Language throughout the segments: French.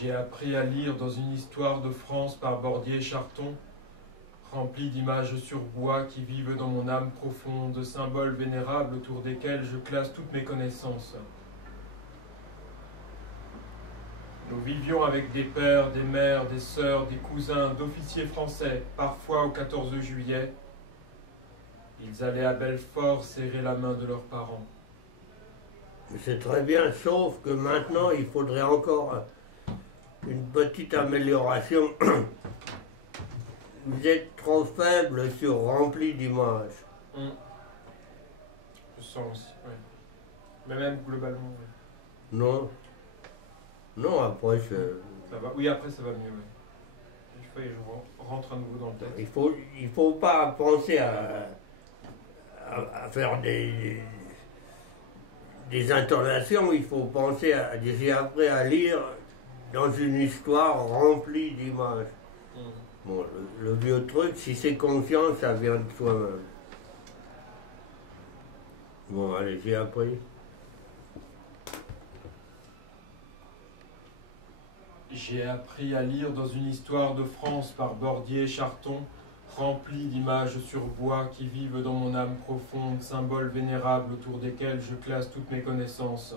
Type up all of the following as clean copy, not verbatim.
J'ai appris à lire dans une histoire de France par Bordier Charton, remplie d'images sur bois qui vivent dans mon âme profonde, de symboles vénérables autour desquels je classe toutes mes connaissances. Nous vivions avec des pères, des mères, des sœurs, des cousins, d'officiers français, parfois au 14 juillet. Ils allaient à Belfort serrer la main de leurs parents. C'est très bien, sauf que maintenant, il faudrait encore une petite amélioration. Vous êtes trop faible sur rempli d'images. Je sens aussi, oui. Mais même globalement, oui. Non. Non, après, Ça va. Oui, après ça va mieux, oui. Une fois, je rentre à nouveau dans le texte. il faut pas penser à faire des intonations, il faut penser j'ai appris à lire dans une histoire remplie d'images. Bon, le vieux truc, si c'est conscient, ça vient de soi-même. Bon, allez, j'ai appris. J'ai appris à lire dans une histoire de France par Bordier Charton, remplie d'images sur bois qui vivent dans mon âme profonde, symboles vénérables autour desquels je classe toutes mes connaissances.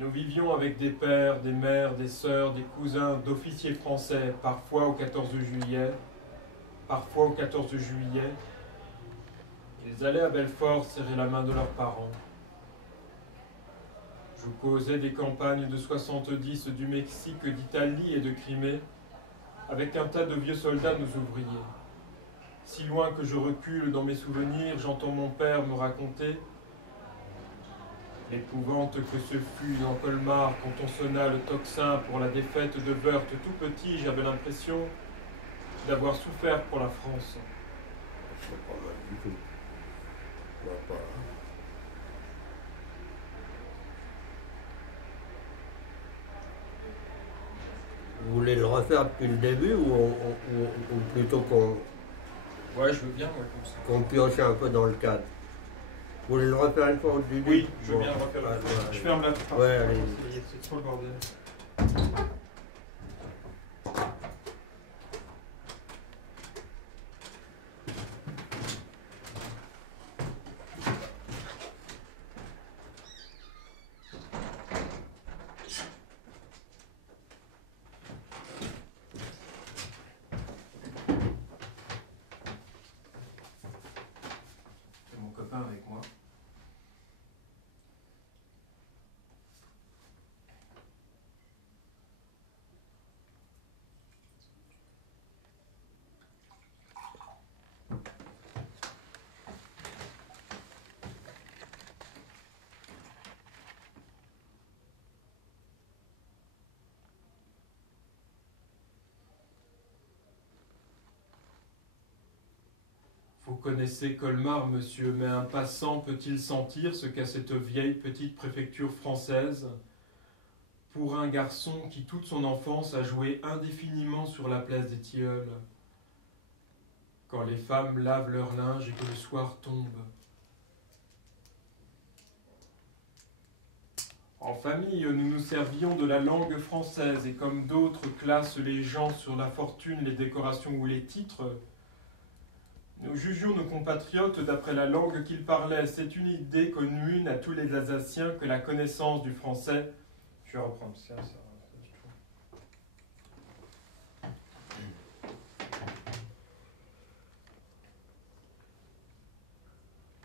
Nous vivions avec des pères, des mères, des sœurs, des cousins, d'officiers français, parfois au 14 juillet. Ils allaient à Belfort serrer la main de leurs parents. Je causais des campagnes de 70 du Mexique, d'Italie et de Crimée, avec un tas de vieux soldats, nos ouvriers. Si loin que je recule dans mes souvenirs, j'entends mon père me raconter l'épouvante que ce fut dans Colmar quand on sonna le tocsin pour la défaite de Wörth. Tout petit, j'avais l'impression d'avoir souffert pour la France. C'est pas mal du tout. Pas... Vous voulez le refaire depuis le début ou plutôt qu'on Ouais, je veux bien, ouais, comme ça. Qu'on pioche un peu dans le cadre? Vous voulez le refaire une fois au début? Oui, je veux bien le refaire. Je ferme la porte. Ouais, allez. C'est trop le bordel. Avec moi. Vous connaissez Colmar, monsieur, mais un passant peut-il sentir ce qu'a cette vieille petite préfecture française pour un garçon qui toute son enfance a joué indéfiniment sur la place des Tilleuls, quand les femmes lavent leur linge et que le soir tombe? En famille, nous nous servions de la langue française et comme d'autres classent les gens sur la fortune, les décorations ou les titres, nous jugions nos compatriotes d'après la langue qu'ils parlaient. C'est une idée commune à tous les Alsaciens que la connaissance du français... Je vais reprendre ça.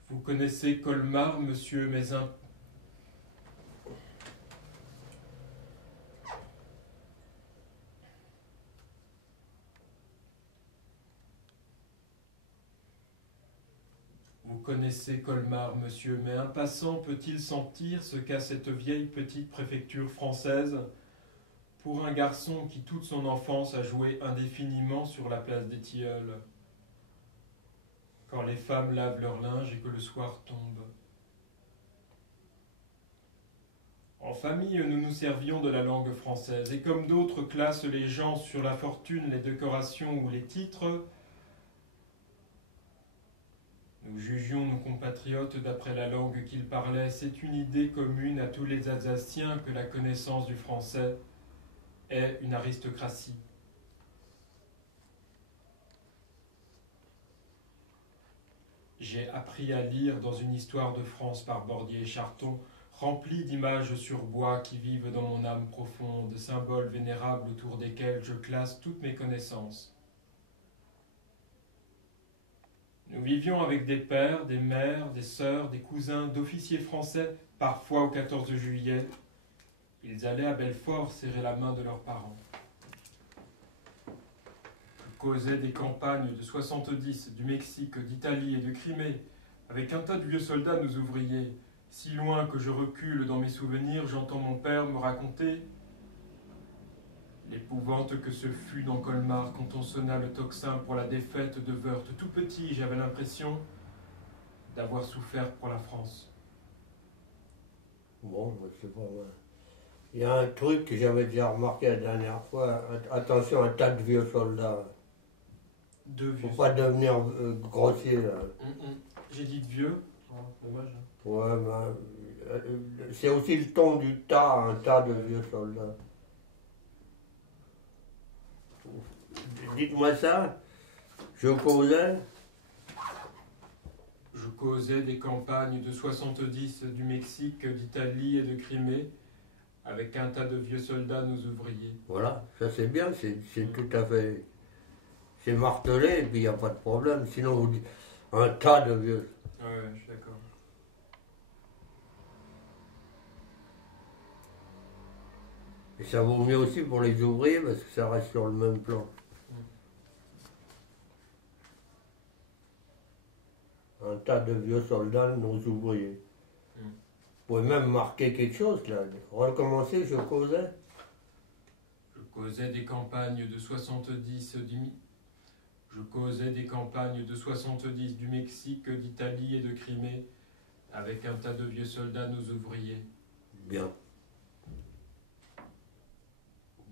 Vous connaissez Colmar, monsieur, mais un... Vous connaissez Colmar, monsieur, mais un passant peut-il sentir ce qu'a cette vieille petite préfecture française pour un garçon qui toute son enfance a joué indéfiniment sur la place des Tilleuls, quand les femmes lavent leur linge et que le soir tombe? En famille, nous nous servions de la langue française, et comme d'autres classent les gens sur la fortune, les décorations ou les titres, Nous jugions nos compatriotes d'après la langue qu'ils parlaient. C'est une idée commune à tous les Alsaciens que la connaissance du français est une aristocratie. J'ai appris à lire dans une histoire de France par Bordier et Charton, remplie d'images sur bois qui vivent dans mon âme profonde, symboles vénérables autour desquels je classe toutes mes connaissances. Nous vivions avec des pères, des mères, des sœurs, des cousins, d'officiers français, parfois au 14 juillet. Ils allaient à Belfort serrer la main de leurs parents. Je causais des campagnes de 70, du Mexique, d'Italie et de Crimée, avec un tas de vieux soldats, nos ouvriers. Si loin que je recule dans mes souvenirs, j'entends mon père me raconter l'épouvante que ce fut dans Colmar quand on sonna le tocsin pour la défaite de Wörth. Tout petit, j'avais l'impression d'avoir souffert pour la France. Bon, c'est pas mal. Il y a un truc que j'avais déjà remarqué la dernière fois. Attention, un tas de vieux soldats. Faut pas devenir grossier, là. J'ai dit de vieux. Oh, dommage. Ouais, ben, c'est aussi le ton du tas, un tas de vieux soldats. Dites-moi ça. Je causais des campagnes de 70 du Mexique, d'Italie et de Crimée, avec un tas de vieux soldats, nos ouvriers. Voilà, ça c'est bien, c'est tout à fait... C'est martelé et puis il n'y a pas de problème. Sinon, vous dites un tas de vieux. Ouais, je suis d'accord. Et ça vaut mieux aussi pour les ouvriers parce que ça reste sur le même plan. Un tas de vieux soldats, nos ouvriers. Vous pouvez même marquer quelque chose là. Recommencer, je causais. Je causais des campagnes de 70 Je causais des campagnes de 70 du Mexique, d'Italie et de Crimée, avec un tas de vieux soldats, nos ouvriers. Bien.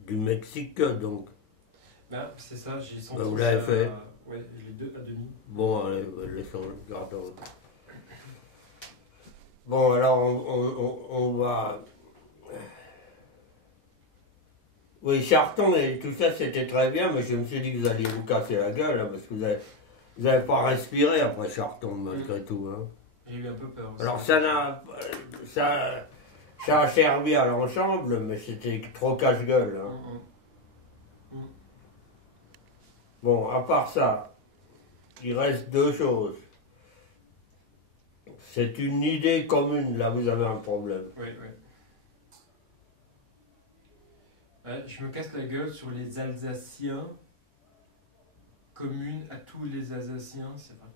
Du Mexique donc. Ben, c'est ça, j'ai senti vous l'avez fait. Ouais, les deux à demi. Bon, allez, laissons, gardons. Bon, alors on va... Oui, Charton et tout ça, c'était très bien, mais je me suis dit que vous alliez vous casser la gueule, hein, parce que vous n'avez pas respiré après Charton, malgré tout. Hein. J'ai eu un peu peur. Alors ça a servi à l'ensemble, mais c'était trop cache-gueule. Hein. Bon, à part ça, il reste deux choses. C'est une idée commune, là vous avez un problème. Oui. Ouais, je me casse la gueule sur les Alsaciens, commune à tous les Alsaciens, c'est vrai.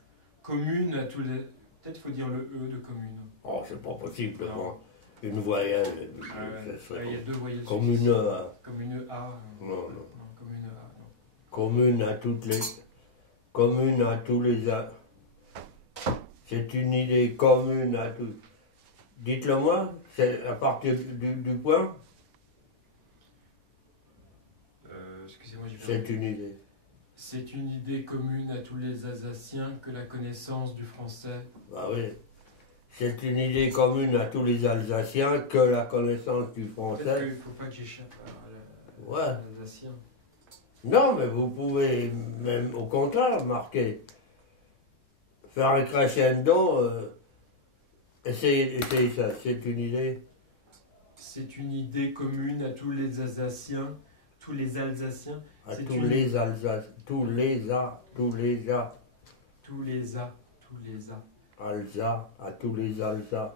Commune à tous les... Peut-être faut dire le E de commune. Oh, c'est pas possible, non. Une voyelle. Il y a deux voyelles. Comme une A. Comme une A. Non. Comme une A, non. Commune à toutes les... Commune à tous les... C'est une idée commune à tous. Dites-le moi, c'est à partir du point. Excusez-moi, j'ai C'est une idée. C'est une idée commune à tous les Alsaciens que la connaissance du français. Bah oui. C'est une idée commune à tous les Alsaciens que la connaissance du français. Peut-être qu'il ne faut pas que j'échappe à l'Alsacien. Non, mais vous pouvez même au contraire marquer. Faire un crescendo. Essayez ça, c'est une idée. C'est une idée commune à tous les Alsaciens. Tous les Alsaciens. À tous les Alsaciens. Tous les A. Alsace, à tous les Alsaces.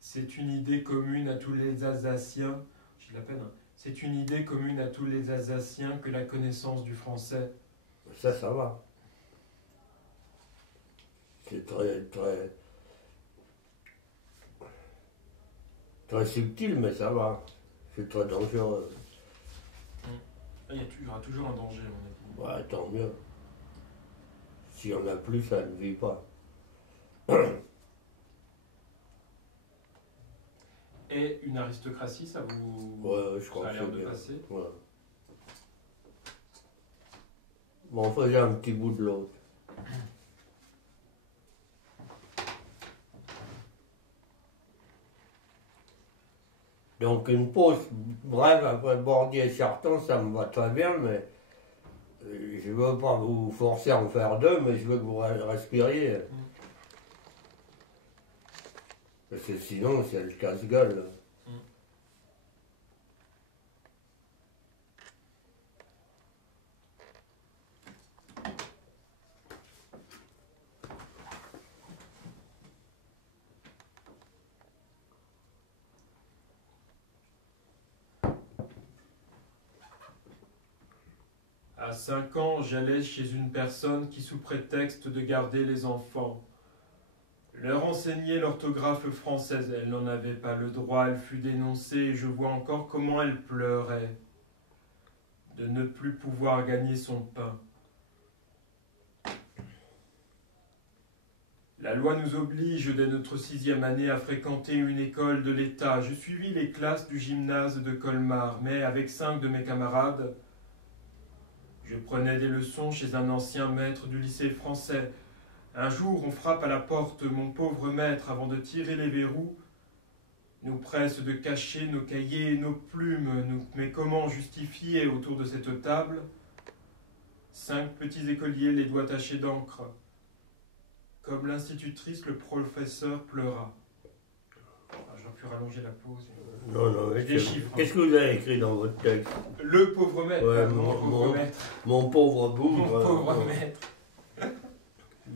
C'est une idée commune à tous les Alsaciens. J'ai de la peine. Hein. C'est une idée commune à tous les Alsaciens que la connaissance du français. Ça va. C'est très subtil, mais ça va. C'est très dangereux. Il y aura toujours un danger, à mon avis. Ouais, tant mieux. S'il y en a plus, ça ne vit pas. Et une aristocratie, ça vous... Ouais, je crois ça a que l'air c'est de bien. passer. Ouais. Bon, on faisait un petit bout de l'autre. Donc une pause brève après Bordier-Charton, ça me va très bien, mais je ne veux pas vous forcer à en faire deux, mais je veux que vous respiriez. Parce que sinon, c'est le casse-gueule. Là. À 5 ans, j'allais chez une personne qui, sous prétexte de garder les enfants, leur enseignait l'orthographe française. Elle n'en avait pas le droit, elle fut dénoncée et je vois encore comment elle pleurait de ne plus pouvoir gagner son pain. La loi nous oblige dès notre 6e année à fréquenter une école de l'État. Je suivis les classes du gymnase de Colmar, mais avec 5 de mes camarades, je prenais des leçons chez un ancien maître du lycée français. Un jour, on frappe à la porte. Mon pauvre maître, avant de tirer les verrous, nous presse de cacher nos cahiers et nos plumes. Mais comment justifier autour de cette table 5 petits écoliers, les doigts tachés d'encre? Comme l'institutrice, le professeur pleura. J'aurais pu rallonger la pause. Non, non, des chiffres. Qu'est-ce que vous avez écrit dans votre texte? Le pauvre maître. Ouais, mon pauvre maître. Mon pauvre bougre. Mon pauvre maître.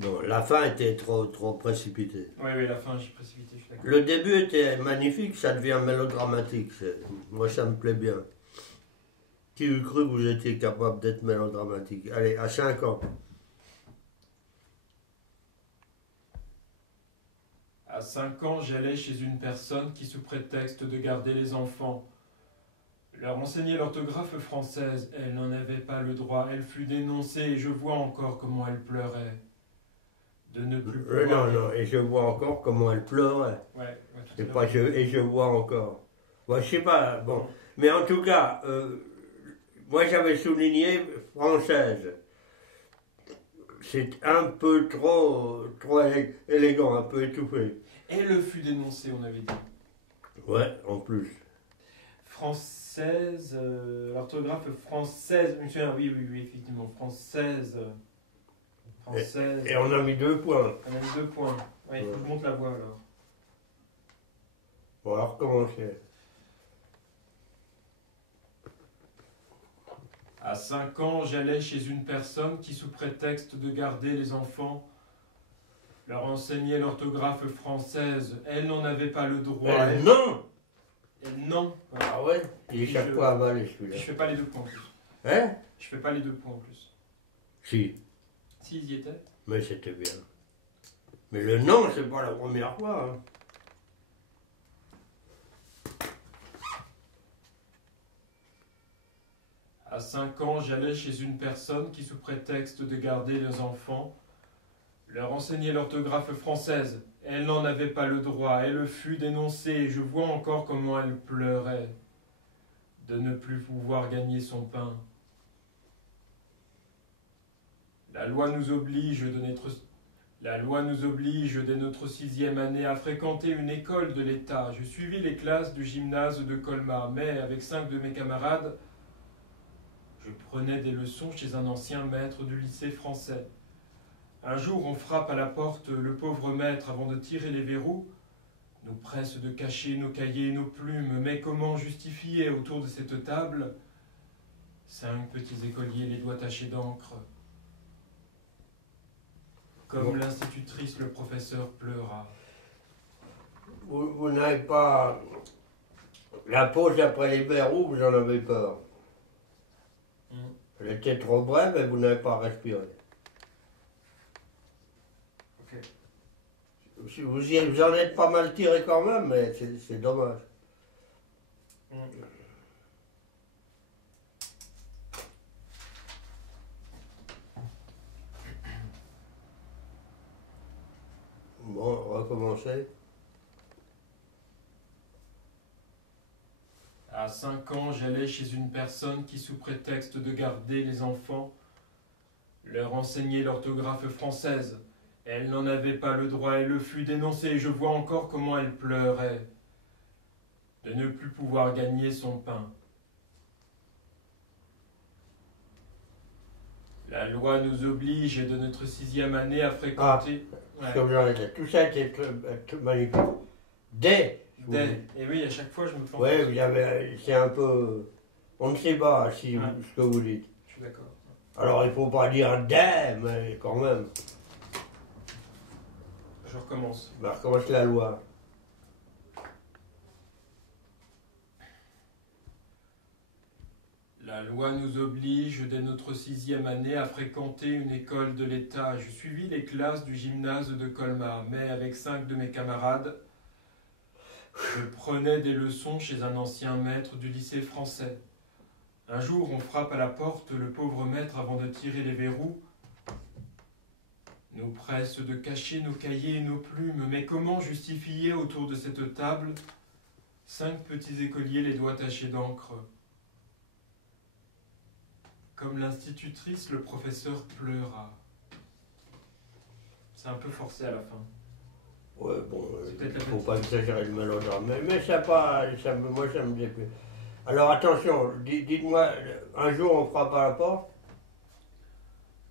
Non, la fin était trop précipitée. Oui, la fin, j'ai précipité, je suis d'accord. Le début était magnifique, ça devient mélodramatique. Moi, ça me plaît bien. Qui eût cru que vous étiez capable d'être mélodramatique? Allez, à 5 ans. À 5 ans, j'allais chez une personne qui, sous prétexte de garder les enfants, leur enseignait l'orthographe française. Elle n'en avait pas le droit. Elle fut dénoncée et je vois encore comment elle pleurait. De ne plus pouvoir... Non, et je vois encore comment elle pleurait. Ouais, et, pas et je vois encore. Ouais, je sais pas, bon. Mais en tout cas, moi j'avais souligné française. C'est un peu trop élégant, un peu étouffé. Elle fut dénoncée, on avait dit. Ouais, en plus. Française, l'orthographe française, oui, effectivement, française. Et on a mis 2 points. On a mis 2 points. Ouais, il faut que je monte la voix alors. Bon, alors recommencer. À 5 ans, j'allais chez une personne qui, sous prétexte de garder les enfants, leur enseignait l'orthographe française. Elle n'en avait pas le droit. Non. Non. Ah ouais. Il échappe pas à avaler celui-là. Je fais pas les 2 points en plus. Hein? Je fais pas les 2 points en plus. Si. Si, ils y étaient. Mais c'était bien. Mais le non, c'est pas la première fois. Hein. À 5 ans, j'allais chez une personne qui, sous prétexte de garder les enfants, leur enseignait l'orthographe française. Elle n'en avait pas le droit. Elle fut dénoncée et je vois encore comment elle pleurait de ne plus pouvoir gagner son pain. La loi nous oblige dès notre 6e année à fréquenter une école de l'État. Je suivis les classes du gymnase de Colmar, mais avec 5 de mes camarades, je prenais des leçons chez un ancien maître du lycée français. Un jour, on frappe à la porte. Le pauvre maître, avant de tirer les verrous, nous presse de cacher nos cahiers et nos plumes. Mais comment justifier autour de cette table 5 petits écoliers, les doigts tachés d'encre? Comme l'institutrice, le professeur pleura. Vous n'avez pas... La pause après les verrous, vous en avez peur. Elle était trop brève et vous n'avez pas respiré. Ok. Vous en êtes pas mal tiré quand même, mais c'est dommage. Bon, recommencer. À 5 ans, j'allais chez une personne qui, sous prétexte de garder les enfants, leur enseignait l'orthographe française. Elle n'en avait pas le droit. Elle fut dénoncée et je vois encore comment elle pleurait de ne plus pouvoir gagner son pain. La loi nous oblige de notre 6e année à fréquenter... Tout ça était tout magnifique. Dès. Et oui, à chaque fois je me plante. Oui, c'est un peu... On ne sait pas ce que vous dites. Je suis d'accord. Alors il ne faut pas dire dès, mais quand même. Je recommence. Ben, recommence la loi. La loi nous oblige dès notre 6e année à fréquenter une école de l'État. Je suivis les classes du gymnase de Colmar, mais avec 5 de mes camarades, je prenais des leçons chez un ancien maître du lycée français. Un jour, on frappe à la porte, le pauvre maître, avant de tirer les verrous, nous presse de cacher nos cahiers et nos plumes. Mais comment justifier autour de cette table 5 petits écoliers les doigts tachés d'encre? Comme l'institutrice, le professeur pleura. C'est un peu forcé à la fin. Ouais, bon, il ne faut pas exagérer le mélodrame. Mais moi, ça me déplaît. Alors attention, dites-moi, un jour on frappe à la porte?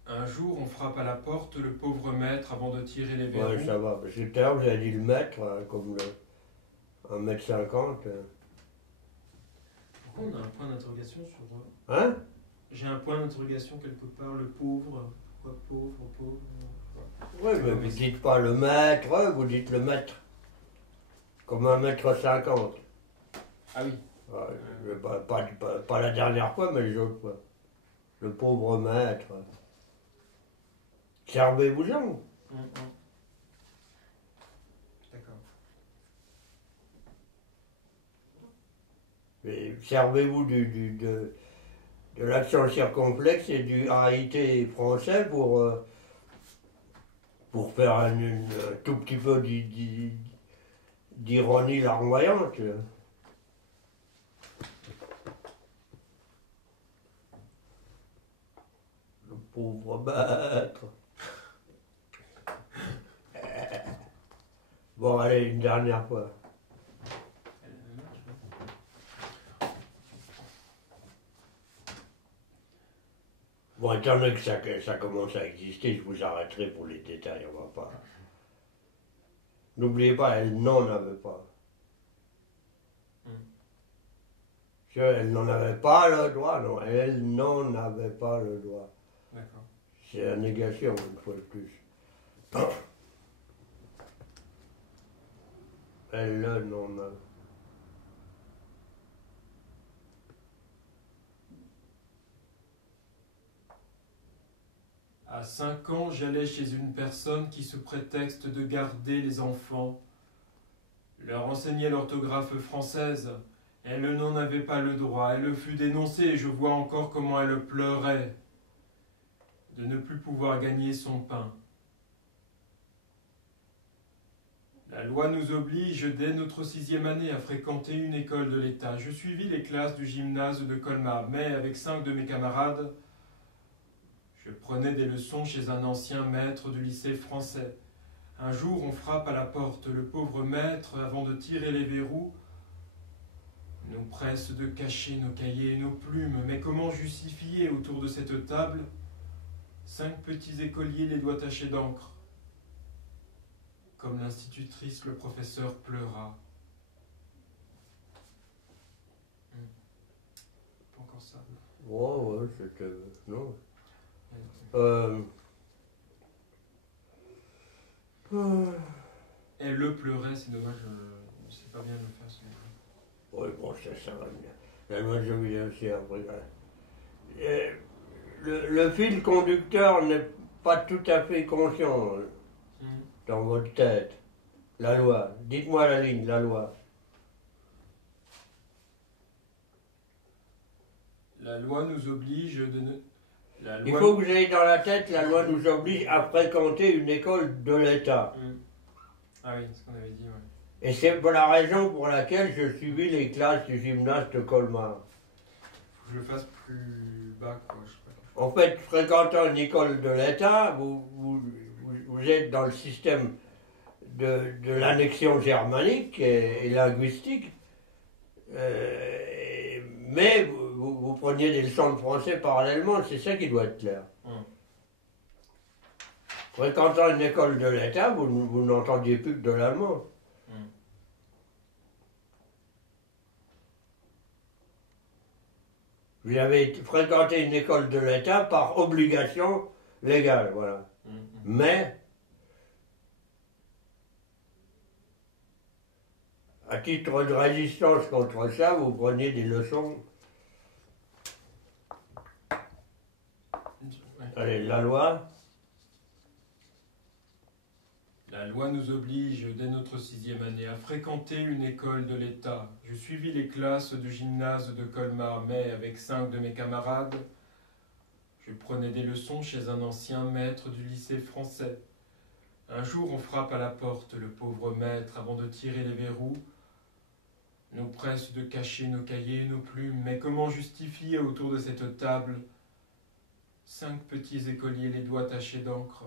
Un jour, on frappe à la porte, le pauvre maître, avant de tirer les verrous. Ouais, ça va. Parce que tout à l'heure, vous avez dit le maître, comme le 1,50 m. Pourquoi on a un point d'interrogation sur... Hein? J'ai un point d'interrogation quelque part, le pauvre. Pourquoi pauvre? Oui, mais vous dites pas le maître, vous dites le maître. Comme 1,50 m. Ah oui. Pas la dernière fois, mais les autres fois. Le pauvre maître. Servez-vous-en. D'accord. Mais servez-vous de l'accent circonflexe et du AIT français pour faire un tout petit peu d'ironie larmoyante. Le pauvre maître. Bon, allez, une dernière fois. Bon, étant donné que ça commence à exister, je vous arrêterai pour les détails, on va pas. N'oubliez pas, elle n'en avait pas. Elle n'en avait pas le droit, non, elle n'en avait pas le droit. D'accord. C'est la négation, une fois de plus. Elle n'en avait. À 5 ans, j'allais chez une personne qui, sous prétexte de garder les enfants, leur enseignait l'orthographe française. Elle n'en avait pas le droit. Elle fut dénoncée et je vois encore comment elle pleurait de ne plus pouvoir gagner son pain. La loi nous oblige dès notre 6e année à fréquenter une école de l'État. Je suivis les classes du gymnase de Colmar, mais avec 5 de mes camarades, je prenais des leçons chez un ancien maître du lycée français. Un jour, on frappe à la porte. Le pauvre maître, avant de tirer les verrous, nous presse de cacher nos cahiers et nos plumes. Mais comment justifier autour de cette table 5 petits écoliers les doigts tachés d'encre? Comme l'institutrice, le professeur pleura. Pas encore ça. Ouais, c'était... Non. Elle le pleurait, c'est dommage, je ne sais pas bien le faire. Oui, bon, ça va bien. La loi je viens aussi après. Le fil conducteur n'est pas tout à fait conscient dans votre tête. La loi. Dites-moi la ligne, la loi. La loi nous oblige de ne... Il faut que vous ayez dans la tête, la loi nous oblige à fréquenter une école de l'État. Ah oui, c'est ce qu'on avait dit, oui. Et c'est pour la raison pour laquelle je suivis les classes du gymnase de Colmar. Faut que je le fasse plus bas, quoi. Je sais pas. En fait, fréquentant une école de l'État, vous êtes dans le système de l'annexion germanique et linguistique, Mais vous preniez des leçons de français parallèlement, c'est ça qui doit être clair. Fréquentant une école de l'État, vous n'entendiez plus que de l'allemand. Vous avez fréquenté une école de l'État par obligation légale, voilà. Mais, à titre de résistance contre ça, vous preniez des leçons. Allez, la loi. La loi nous oblige, dès notre 6e année, à fréquenter une école de l'État. Je suivis les classes du gymnase de Colmar, mais avec 5 de mes camarades, je prenais des leçons chez un ancien maître du lycée français. Un jour, on frappe à la porte. Le pauvre maître, avant de tirer les verrous, nous presse de cacher nos cahiers et nos plumes. Mais comment justifier autour de cette table 5 petits écoliers, les doigts tachés d'encre?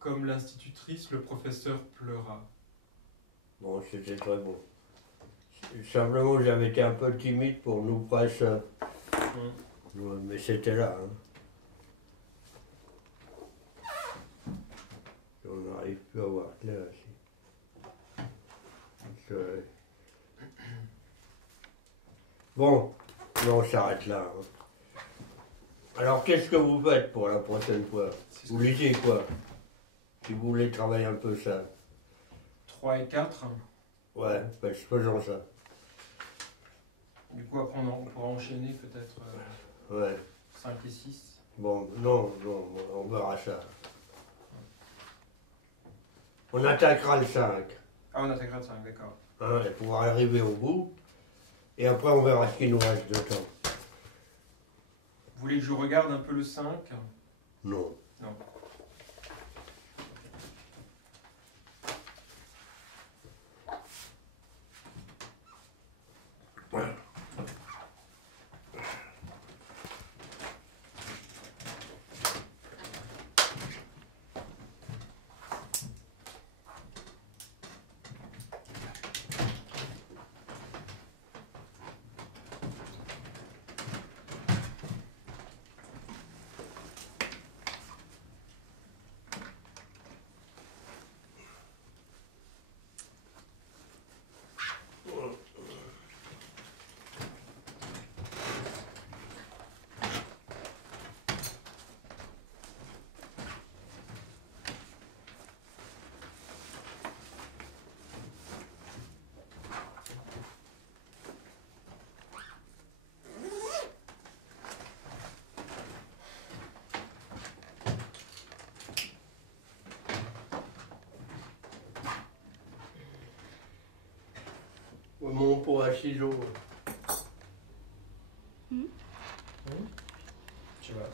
Comme l'institutrice, le professeur pleura. Bon, c'était très beau. Simplement, j'avais été un peu timide pour nous presque. Mais c'était là. Hein. On n'arrive plus à voir clair ici. Bon, on s'arrête là. Hein. Alors, qu'est-ce que vous faites pour la prochaine fois? Vous lisez quoi? Si vous voulez travailler un peu ça. 3 et 4. Ouais, ben, faisons ça. Du coup, après, on pourra enchaîner peut-être ouais. 5 et 6. Bon, non, on verra ça. On attaquera le 5. Ah, on attaquera le 5, d'accord. Hein, et pour arriver au bout. Et après, on verra ce qu'il nous reste de temps. Vous voulez que je regarde un peu le 5? Non. Non. Mon pot à ciseaux. Tu vois.